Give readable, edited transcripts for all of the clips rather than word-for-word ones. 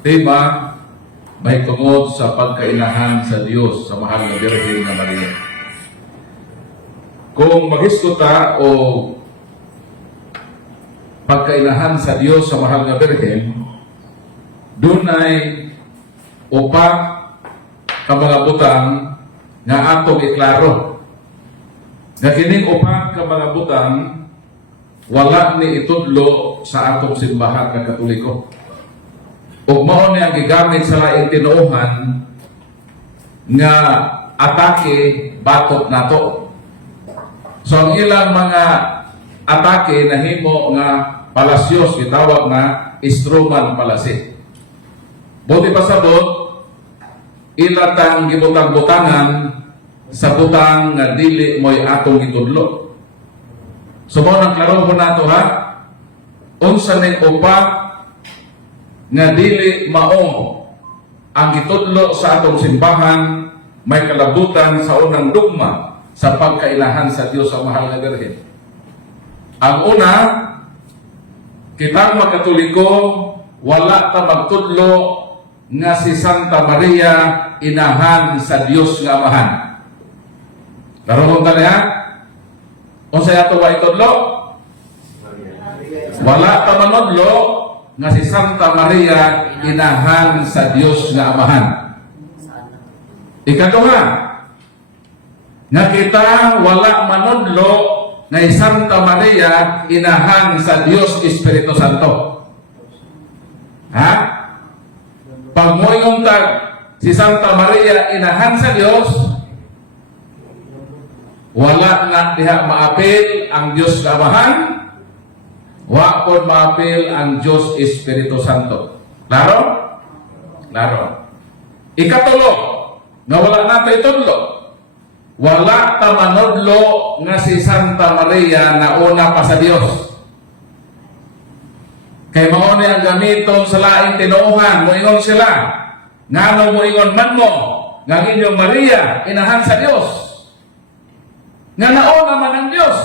tema may tungod sa pagkainahan sa Diyos sa mahal na Birhen na Maria. Kung maghistuta o pagkainahan sa Diyos sa mahal na Birhen, doon ay upat ka mga butang nga atong iklaro. Nga kining upat ka mga butang wala ni itudlo sa atong simbahan nga Katoliko. Ug mao ni ang gigamit sa laing tinuohan nga atake batok nato. So ang ilang mga atake nahimo nga palasyos gitawag na instrument palasi. Buti pasabot ilatang gibutang-butangan sa butang nga dili mo'y atong gitudlo. So mo nang klaro po nato ha, unsa ning upat nga dili mao ang gitudlo sa atong simbahan may kalabutan sa unang dugma sa pagkailahan sa Dios sa mahal na Birhen. Ang una, kitang mga Katoliko wala ta magtudlo nga si Santa Maria inahan sa Dios nga Amahan. Karon ta niya? Unsa ato wa itudlo? Wala ta manudlo nga si Santa Maria inahan sa Dios nga Amahan. Ikaduha, nga kita wala manudlo nga si Santa Maria inahan sa Dios Espiritu Santo. Ha? Pag mo'y tag si Santa Maria inahan sa Dios, wala nga diha maapil ang Dios nga Amahan, wa pod maapil ang Dios Espiritu Santo. Klaro? Klaro. Ikatulo, nga wala nato itudlo, wala ta manudlo nga si Santa Maria na una pa sa Dios. Kay mao ni ang gamiton sa laing tinuohan, moingon sila, ngano moingon man mo, nga inyong Maria inahan sa Dios. Nga nauna man ang Dios.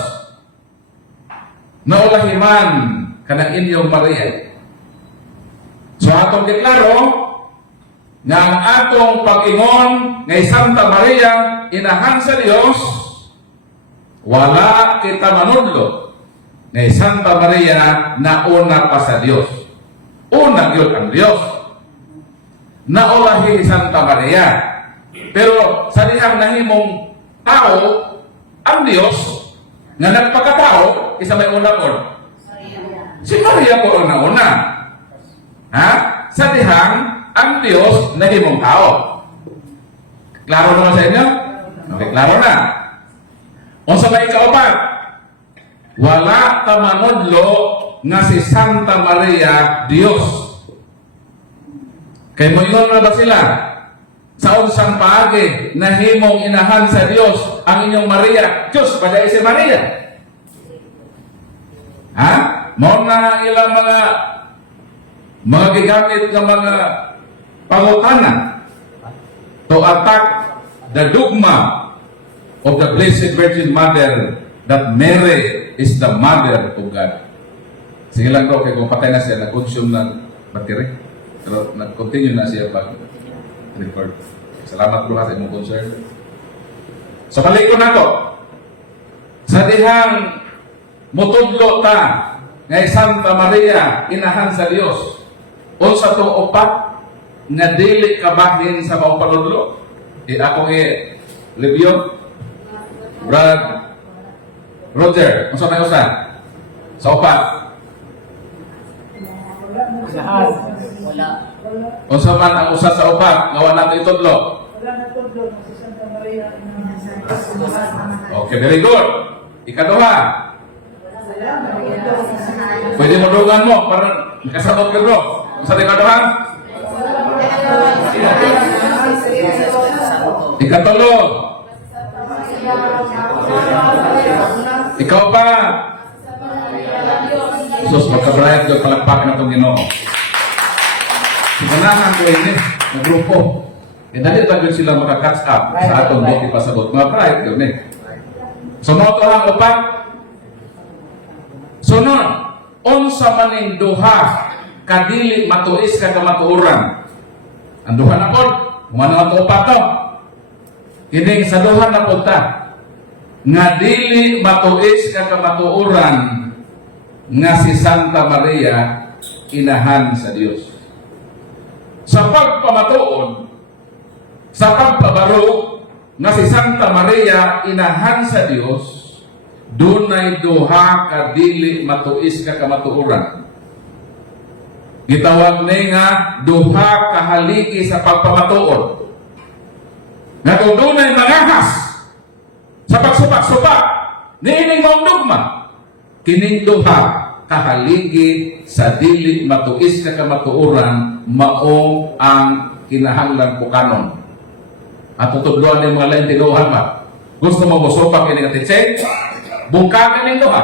Naulahiman kanang inyong Maria. So atong deklaro nga ang atong pag-ingon ngay Santa Maria inahan sa Dios, wala kita manudlo ngay Santa Maria na una pa sa Dios. Una gyud ang Dios. Naulahi Santa Maria. Pero sa dihang nahimong tao ang Dios nga nagpakatao, isa may una po. Si Maria po ang nauna. Ha? Sa dihang, ang Diyos nahimong tao. Klaro naman sa inyo? Okay, klaro na. O sa may kaupat, wala tamanodlo nga si Santa Maria Diyos. Kay mo yun na ba sila? Sa unsang paagi, nahimong inahan sa Diyos ang inyong Maria. Diyos, paday si Maria. Ha? Mo na ilang mga gigamit ng mga pangutana to attack the dogma of the Blessed Virgin Mother that Mary is the Mother of God. Sige lang ko, kaya kung patay na siya, nag-consume ng battery. Pero nag-continue na siya pag-record. Salamat po sa imong concern. So, kalikon na to. Sa dihang mutudlo ta ngay Santa Maria inahan sa Dios, unsa to upat nga dili kabahin sa maong panudlo. Ako review. Brad Roger, unsa may usa? Sa upat. Wala. Unsa man ang usa sa upat nga wala nato itudlo? Wala na tudlo si Santa Maria inahan sa Dios. Okay, very good. Ikaduha. Pwede mo dugan mo para kasabot ka bro. Sa ikaduha? Ikatulo. Ikaw pa. Sus, magkabrayat yung palagpakan na itong Ginoo. Sumanahan ko ini, na grupo. Dali tagod sila maka-catch up sa atong buti pasabot. Mga pride yun eh. Sumoto lang upat. Sunod, unsa maning duha kadili matuis ka kamatuoran. Ang duha na pod, humana na to upato. Kining sa duha na pod ta, nga dili matuis ka kamatuoran nga si Santa Maria inahan sa Dios. Sa pagpamatuod, sa pagpabaro nga si Santa Maria inahan sa Dios, dunay duha ka dili matuis ka kamatuoran. Gitawag ni nga duha ka haligi sa pagpamatuod. Nga kung dunay mangahas sa pagsupak-supak niining mong dugma, kining duha ka haligi sa dili matuis ka kamatuoran mao ang kinahanglan ko kanon. At tutudloan ng mga lain tinuhan ba? Gusto mo musupak kining atitseng? Bungkagan ng duha.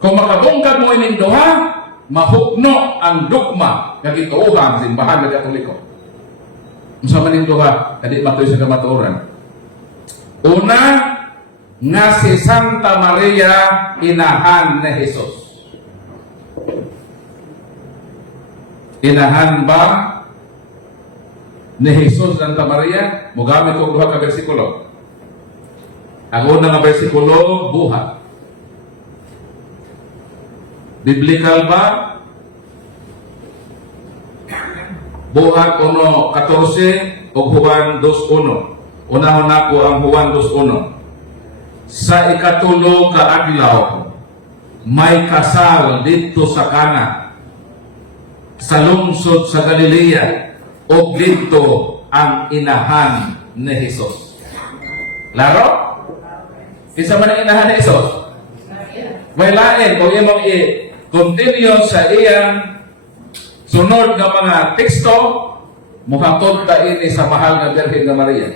Kung makabungkag mo ining duha, mahukno ang dugma nga gituuhan sa simbahan ng Katoliko. Unsa man ning duha, kadi matuoy sa kamatuoran. Una, nga si Santa Maria inahan ni Jesus. Inahan ba ni Jesus Santa Maria? Mugamit kong duha ka bersikulo. Ang unang nga bersikulo, buhat. Biblical ba? Buhat 1:14 o Juan 2:1. Unahon ako ang Juan 2:1. Sa ikatulo ka adlaw, may kasal dito sa Kana, sa lungsod sa Galilea, o dito ang inahan ni Jesus. Laro? Isa man ang inahan ni Jesus? May lain, kung imong i-continue sa iyang sunod nga mga teksto, muhatod ta ini sa mahal nga Birhen nga Maria.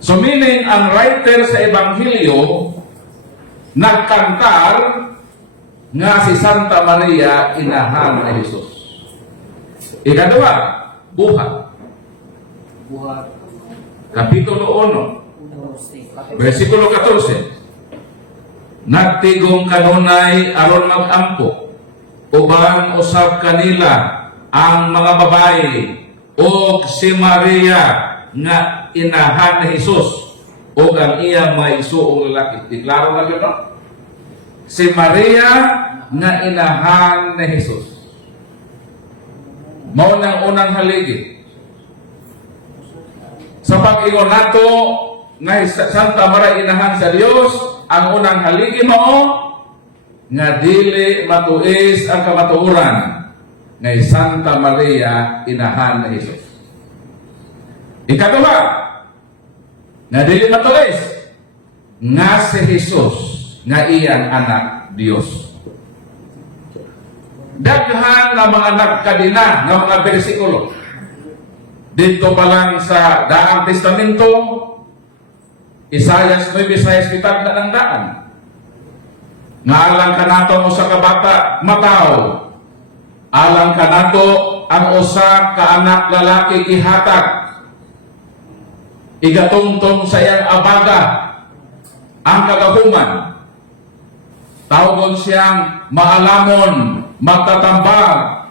So meaning, ang writer sa Ebanghelyo nagkantar nga si Santa Maria inahan ni Jesus. Ikadua, buhat. Buhat. Kapitulo 1, versikulo 14. Nagtigong kanunay aron mag-ampo, uban usab kanila ang mga babae o si Maria nga inahan ni Jesus o ang iyang mga isuong lalaki. Diklaro na yun, no? Si Maria nga inahan ni Jesus. Mao nang unang haligi. Sa pag-ingon nato nga Santa Maria inahan sa Dios, ang unang haligi mo nga dili matuis ang kamatuoran nga Santa Maria inahan ni Jesus. Ikaduha, nga dili matuis nga si Jesus nga iyang anak Dios. Daghan nga mga nagkadina nga mga bersikulo dito pa lang sa Daang Testamento, Isayas 9, Isayas 7 na ng daan. Nga alang kanato ang usa ka bata mataw, alang kanato ang usa ka anak lalaki gihatag, igatungtong sa iyang abaga ang kagahuman. Tawgon siyang maalamon, magtatambag,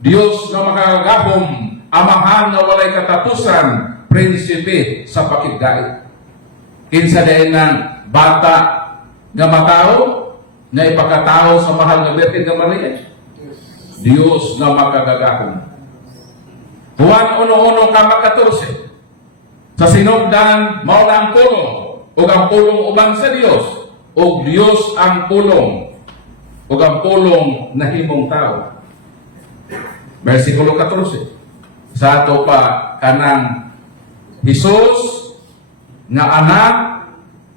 Diyos na makagahom, amahan na walay katapusan, prinsipe sa pakigdait. Kinsa din ng bata nga matao, nga ipakatao sa mahal nga Birhen nga Maria? Diyos na makagagahom. Juan 1:14 sa sinugdan, mao na ang pulong, o ang pulong ubang sa Diyos, o Diyos ang pulong, o ang pulong na himong tao. Versikulo 14. Sa ato pa kanang Jesus nga anak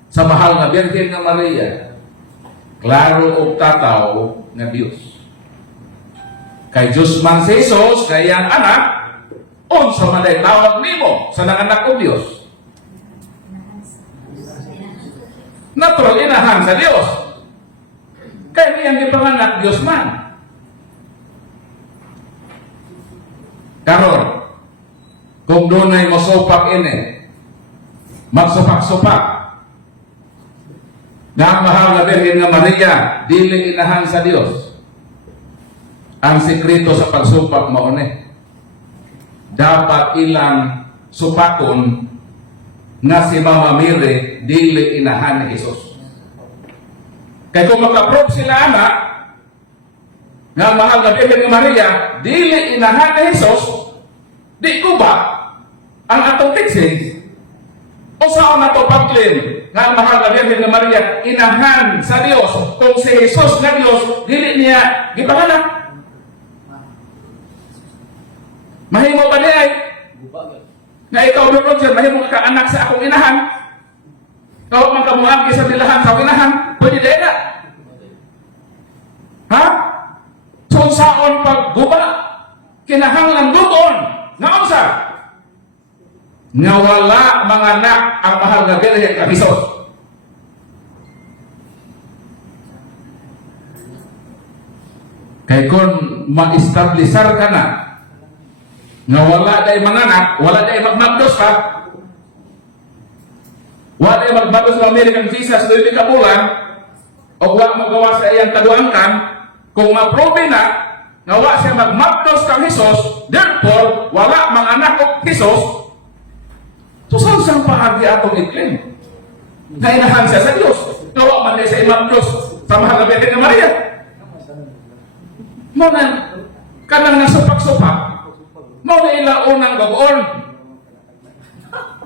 sa mahal nga Birhen nga Maria, klaro og tataw nga Dios. Kay Diyos man si Jesus, kayang anak, unsa man ay tawag nimo sa nanganak og Dios? Natural inahan sa Dios. Kaya niyang gipanganak Dios man. Karon, kung doon ay masupak ini, magsupak-supak, na ang mahal na Birhen nga Maria, dili inahan sa Dios. Ang sikreto sa pagsupak maune. Dapat ilang supakon nga si Mama Mary dili inahan ni Jesus. Kaya kung makaprove sila anak nga mahal na Birhen ni Maria dili inahan ni Jesus, di ko ba ang atong teaching o saan na ito pag-claim nga ang mahal na Birhen ni Maria inahan sa Dios kung si Jesus na Dios dili niya gipanganak? Mahimo ba niya Guba. na ikaw Lord Roger, mahimo ka anak sa akong inahan? Ikaw man kamuang sa bilahan sa akong inahan? Pwede din na. Ha? So saon pagguba kinahanglan doon nga unsa? Nga wala mga anak ang mahal na Birhen kang Hesus. Kaya kung ma-establisar ka na nga wala day manganak, wala day magmagdos ha, wala day magmagdos ng American visa sa 2 ka bulan, o wala magawa sa iyang kaduangkan, kung maprobe na nga wala siya magmagdos kang Hesus, therefore, wala manganak o Hesus, so saan siyang paagi atong i-claim? Na inahan siya sa Diyos, gawa man day sa imagdos sa mahal na Birhen ni Maria. Muna, kanang nasupak-supak, mo na ila unang gagoon.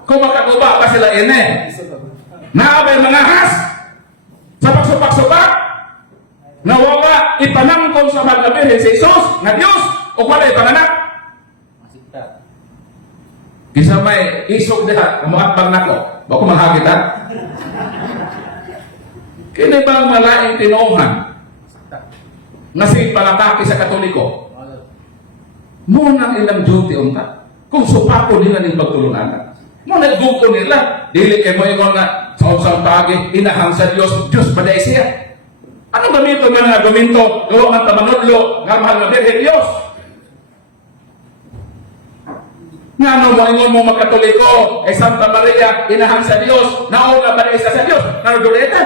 Kung makaguba pa sila ine. Naabay mga has sa pagsupak-supak na wala ipanangkon sa mahal na Birhen si Jesus nga Diyos o wala ipanganak. Masita. Kisa may isog diha, kamuatbang nako. Bako manghagit ha? Kini bang malaing tinuuhan nga si palataki sa Katoliko? Muna ilang duty unta. Kung supako nila ng pagtulungan. Muna guko nila. Dili kay mo yung nga sa usang pagi, inahan sa Diyos, Diyos baday siya. Ano gamito nga nga gaminto? Gawa ng tamanudlo, nga mahal na Birhen Diyos. Nga ano mo ingon mo magkatoliko, Santa Maria, inahan sa Diyos, nauna baday siya sa Diyos. Nanuduleta.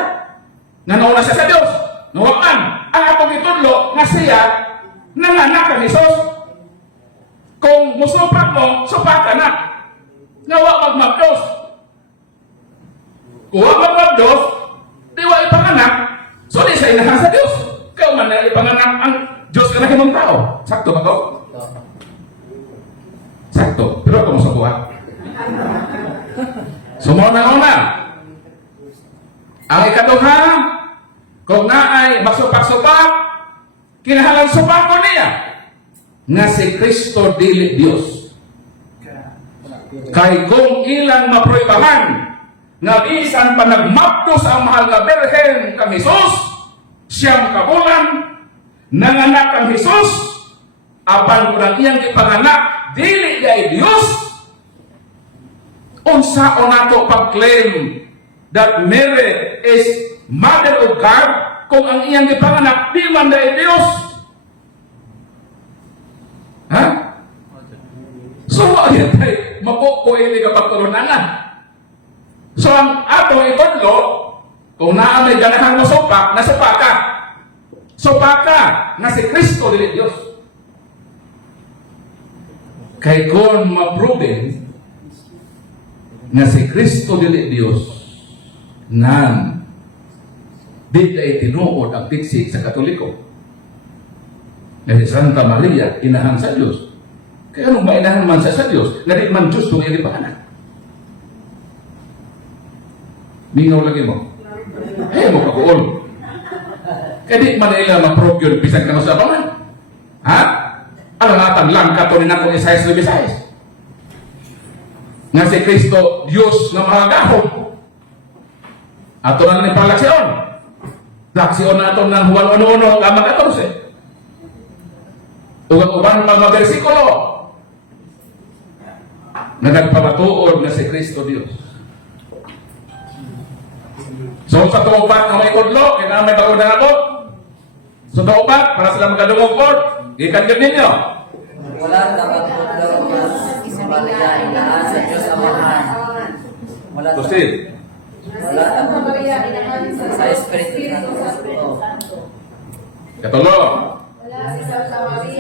Nga nauna siya sa Diyos. Nawakan. Ang atong itudlo, nga siya, nanganak ang Isos. Kung musupak mo, supak ka na. Nawa magmagdos. Kung wag magmagdos, di wa ipanganak, so di sa inahan sa Diyos. Kaya man na ipanganak ang Diyos ka na kimong tao. Sakto ba ko? Sakto. Pero ako mo sa buhat. Sumuna-una. Ang ikaduha, kung naay magsupak-supak, kinahanglan supak ko niya nga si Kristo dili Dios. Kay kung ilang maproybahan nga bisan pa nagmaptos ang mahal na Birhen kang Hesus, siyang kabulan nanganak ang Hesus, apan kung ang iyang ipanganak dili kay Dios, unsa o nato pag-claim that Mary is Mother of God kung ang iyang ipanganak di man dahil Dios? Ha? So, ayun tayo, mapupuin ni kapag tulunangan. So, ang atong itudlo, kung naamay ganahan mo supak, nasupak ka. Supak ka, na si Kristo dili Diyos. Kay kung ma-proven na si Kristo dili Diyos, nan, di tayo tinuod ang tiksik sa Katoliko. Na si Santa Maria, inahan sa Diyos. Kaya anong mainahan man sa Diyos? Na di man Diyos kung hindi pa anak. Mingaw lagi mo. Ay mo kakuol. Kaya di man nila ma-prove yun, pisang ka sa bangan. Ha? Alangatan lang ka to ni nakong Isayas na Bisayas. Nga si Kristo, Diyos na mahagahong. Ato na ni palaksyon. Laksyon na ato ng Juan 1:1, lamang 14. Ugang-uban mga bersikulo na nagpapatuod na si Kristo Diyos. So sa tuubat na may kudlo, kaya may bago na ako. So tuubat, para sila magkadungog po, ikan ninyo. Wala dapat kudlo nga si Maria inahan sa Diyos Amahan. Wala Proceed. wala dapat sa Espiritu Santo. Katulo. Wala si Santa Maria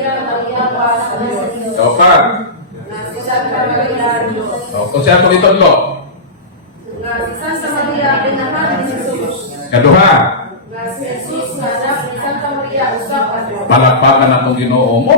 lawas sa Diyos. Kaupat. Na si Santa Maria, Diyos. O, kung siya itong itutlo. Na si Santa Maria, inahan ni Jesus. Kaduha. Na si Jesus, na anak ni Santa Maria, usap at Diyos. Palakpakan na itong Ginoo mo.